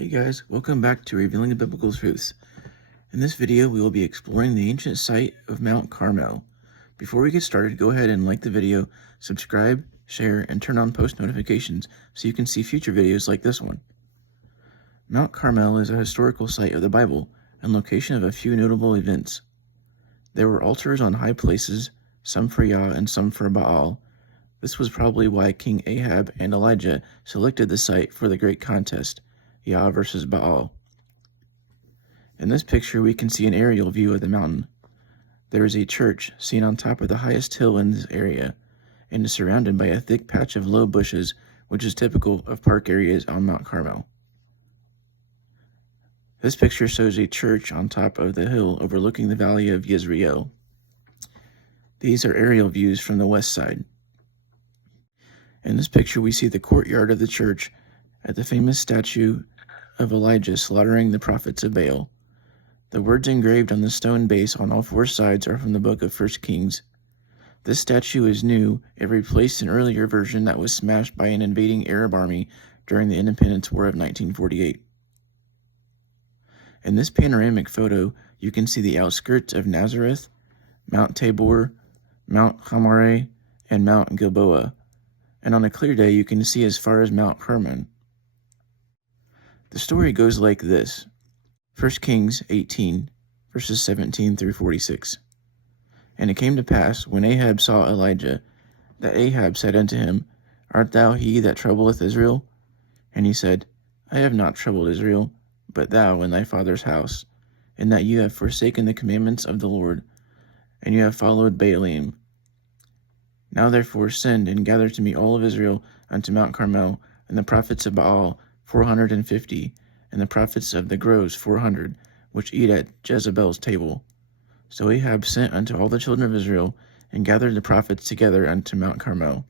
Hey guys, welcome back to Revealing the Biblical Truths. In this video, we will be exploring the ancient site of Mount Carmel. Before we get started, go ahead and like the video, subscribe, share, and turn on post notifications so you can see future videos like this one. Mount Carmel is a historical site of the Bible and location of a few notable events. There were altars on high places, some for Yah and some for Baal. This was probably why King Ahab and Elijah selected the site for the great contest, Yah versus Baal. In this picture, we can see an aerial view of the mountain. There is a church seen on top of the highest hill in this area, and is surrounded by a thick patch of low bushes, which is typical of park areas on Mount Carmel. This picture shows a church on top of the hill overlooking the valley of Yisrael. These are aerial views from the west side. In this picture, we see the courtyard of the church at the famous statue of Elijah slaughtering the prophets of Baal. The words engraved on the stone base on all four sides are from the book of 1 Kings. This statue is new. It replaced an earlier version that was smashed by an invading Arab army during the Independence War of 1948. In this panoramic photo, you can see the outskirts of Nazareth, Mount Tabor, Mount Hamare, and Mount Gilboa, and on a clear day you can see as far as Mount Hermon. The story goes like this. 1 Kings 18, verses 17 through 46. And it came to pass, when Ahab saw Elijah, that Ahab said unto him, Art thou he that troubleth Israel? And he said, I have not troubled Israel, but thou and thy father's house, in that you have forsaken the commandments of the Lord, and you have followed Baalim. Now therefore send and gather to me all of Israel unto Mount Carmel, and the prophets of Baal 450, and the prophets of the groves 400, which eat at Jezebel's table. So Ahab sent unto all the children of Israel, and gathered the prophets together unto Mount Carmel.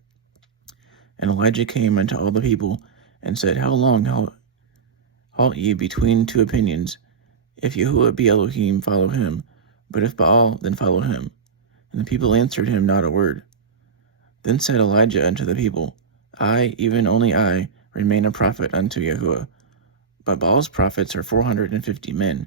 And Elijah came unto all the people, and said, How long halt ye between two opinions? If Yahuwah be Elohim, follow him, but if Baal, then follow him. And the people answered him not a word. Then said Elijah unto the people, I, even only I, remain a prophet unto Yahuwah, but Baal's prophets are 450 men.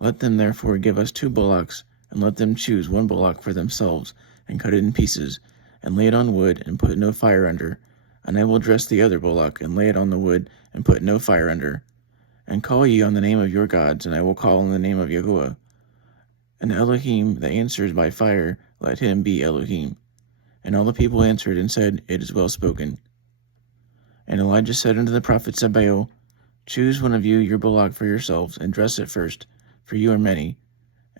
Let them therefore give us 2 bullocks, and let them choose 1 bullock for themselves, and cut it in pieces, and lay it on wood, and put no fire under. And I will dress the other bullock, and lay it on the wood, and put no fire under. And call ye on the name of your gods, and I will call on the name of Yahuwah. And Elohim that answers by fire, let him be Elohim. And all the people answered and said, It is well spoken. And Elijah said unto the prophets of Baal, Choose one of you your bullock for yourselves, and dress it first, for you are many,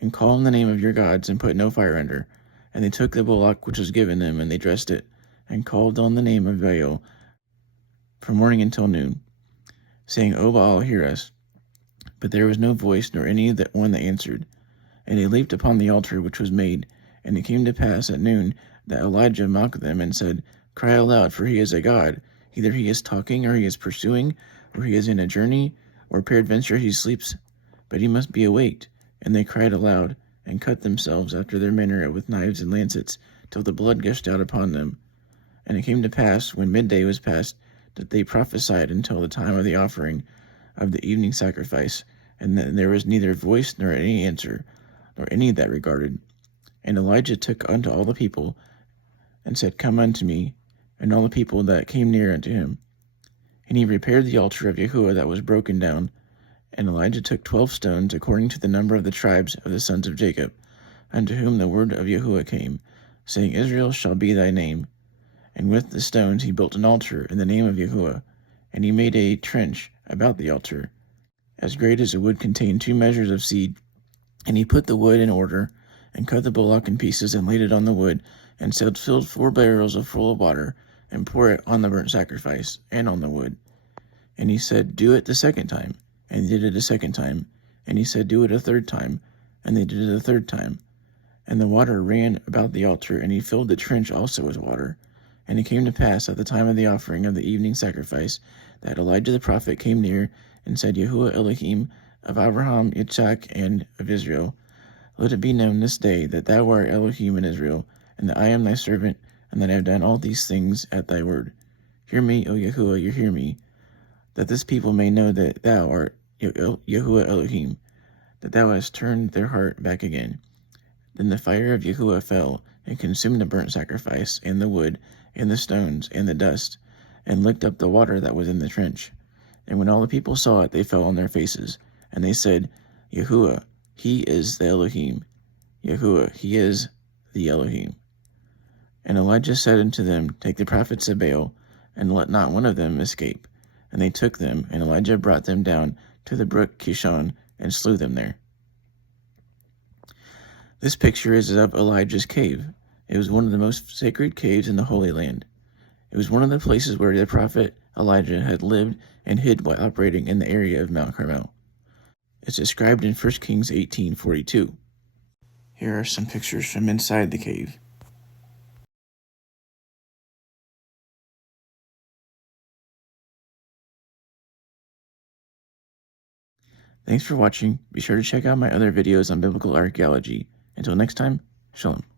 and call on the name of your gods, and put no fire under. And they took the bullock which was given them, and they dressed it, and called on the name of Baal from morning until noon, saying, O Baal, hear us. But there was no voice, nor any one that answered. And they leaped upon the altar which was made. And it came to pass at noon that Elijah mocked them, and said, Cry aloud, for he is a god. Either he is talking, or he is pursuing, or he is in a journey, or peradventure he sleeps. But he must be awaked. And they cried aloud, and cut themselves after their manner with knives and lancets, till the blood gushed out upon them. And it came to pass, when midday was past, that they prophesied until the time of the offering of the evening sacrifice, and that there was neither voice nor any answer, nor any that regarded. And Elijah took unto all the people, and said, Come unto me, and all the people that came near unto him. And he repaired the altar of Yahuwah that was broken down. And Elijah took 12 stones, according to the number of the tribes of the sons of Jacob, unto whom the word of Yahuwah came, saying, Israel shall be thy name. And with the stones he built an altar in the name of Yahuwah, and he made a trench about the altar, as great as it would contain 2 measures of seed. And he put the wood in order, and cut the bullock in pieces, and laid it on the wood, and filled 4 barrels full of water, and poured it on the burnt sacrifice, and on the wood. And he said, Do it the second time. And they did it a second time. And he said, Do it a third time. And they did it a third time. And the water ran about the altar, and he filled the trench also with water. And it came to pass at the time of the offering of the evening sacrifice, that Elijah the prophet came near, and said, Yahuwah Elohim of Abraham, Yitzhak, and of Israel, let it be known this day that thou art Elohim in Israel, and that I am thy servant, and that I have done all these things at thy word. Hear me, O Yahuwah, you hear me. that this people may know that thou art Yahuwah Elohim, that thou hast turned their heart back again. Then the fire of Yahuwah fell and consumed the burnt sacrifice, and the wood, and the stones, and the dust, and licked up the water that was in the trench. And when all the people saw it, they fell on their faces, and they said, Yahuwah, he is the Elohim. Yahuwah, he is the Elohim. And Elijah said unto them, Take the prophets of Baal, and let not one of them escape. And they took them, and Elijah brought them down to the brook Kishon, and slew them there. This picture is of Elijah's cave. It was one of the most sacred caves in the Holy Land. It was one of the places where the prophet Elijah had lived and hid while operating in the area of Mount Carmel. It's described in 1 Kings 18:42. Here are some pictures from inside the cave. Thanks for watching. Be sure to check out my other videos on biblical archaeology. Until next time, shalom.